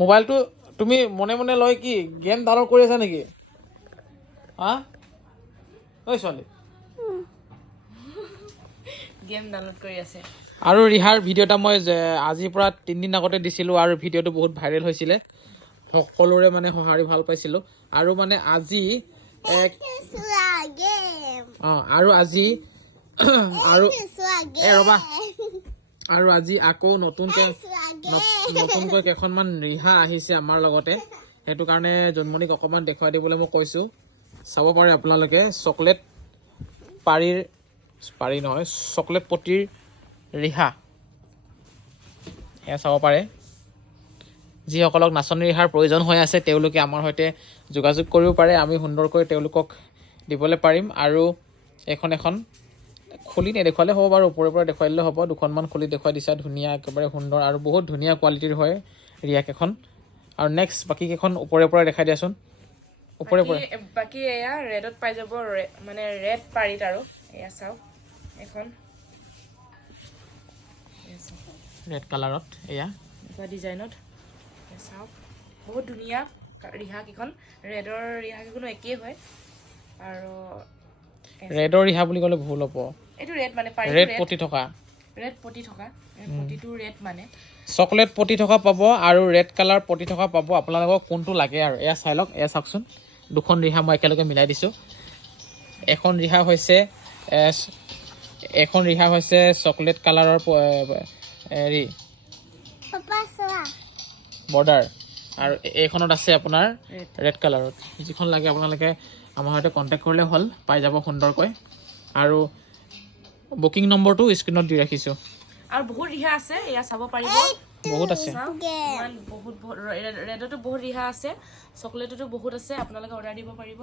মোবাইলটো তুমি মনে মনে লৈ কি গেম ডাউনলোড কৰি আছা নেকি হা ঐ ছোৱালী গেম ডাউনলোড কৰি আছে আৰু ৰিহাৰ ভিডিঅ' এটা মই আজিৰ পৰা 3 দিন আগতে দিছিলোঁ আৰু ভিডিঅ'টো বহুত ভাইৰেল হৈছিলে সকলোৰে মানে সঁহাৰি ভাল পাইছিলোঁ আৰু মানে আজি আৰু আজি আৰু ৰ'বা আৰু আজি আকৌ নতুনকৈ কেইখনমান ৰিহা আহিছে আমাৰ লগতে সেইটো কাৰণে জন্মনিক অকণমান দেখুৱাই দিবলৈ মই কৈছোঁ চাব পাৰে আপোনালোকে চকলেট পাৰি নহয় চকলেট পটিৰ ৰিহা এয়া চাব পাৰে যিসকলক নাচনী ৰিহাৰ প্ৰয়োজন হৈ আছে তেওঁলোকে আমাৰ সৈতে যোগাযোগ কৰিব পাৰে আমি সুন্দৰকৈ তেওঁলোকক দিবলৈ পাৰিম আৰু এখন খুলি নেদেখুৱালে হ'ব বাৰু ওপৰৰ পৰা দেখুৱাই দিলে হ'ব দুখনমান খুলি দেখুৱাই দিছা ধুনীয়া একেবাৰে সুন্দৰ আৰু বহুত ধুনীয়া কোৱালিটিৰ হয় ৰিয়াকেইখন আৰু নেক্সট বাকী কেইখন ওপৰে পৰা দেখাই দিয়াচোন ওপৰে পৰা বাকী এয়া ৰেডত পাই যাব মানে ৰেড পাৰিত আৰু এয়া চাওক এখন ৰেড কালাৰত এয়া এনেকুৱা ডিজাইনত চাওক বহুত ধুনীয়া ৰিহা কেইখন ৰেডৰ ৰিহা কেইখনো একেই হয় আৰু ৰেডৰ ৰিহা বুলি ক'লে ভুল হ'ব এইটো ৰেড মানে পাৰি ৰেড পটি থকা পটিটো ৰেড মানে চকলেট পটি থকা পাব আৰু ৰেড কালাৰ পটি থকা পাব আপোনালোকক কোনটো লাগে আৰু এয়া চাই লওক এয়া চাওকচোন দুখন ৰিহা মই একেলগে মিলাই দিছোঁ এখন ৰিহা হৈছে চকলেট কালাৰৰ হেৰি বৰ্ডাৰ আৰু এইখনত আছে আপোনাৰ ৰেড কালাৰত যিখন লাগে আপোনালোকে আমাৰ সৈতে কণ্টেক্ট কৰিলে হ'ল পাই যাব সুন্দৰকৈ আৰু বুকিং নম্বৰটো স্ক্ৰীণত দি ৰাখিছোঁ আৰু বহুত ৰিহা আছে এয়া চাব পাৰিব বহুত আছে বহুত ৰেডতো বহুত ৰিহা আছে চকলেটতো বহুত আছে আপোনালোকে অৰ্ডাৰ দিব পাৰিব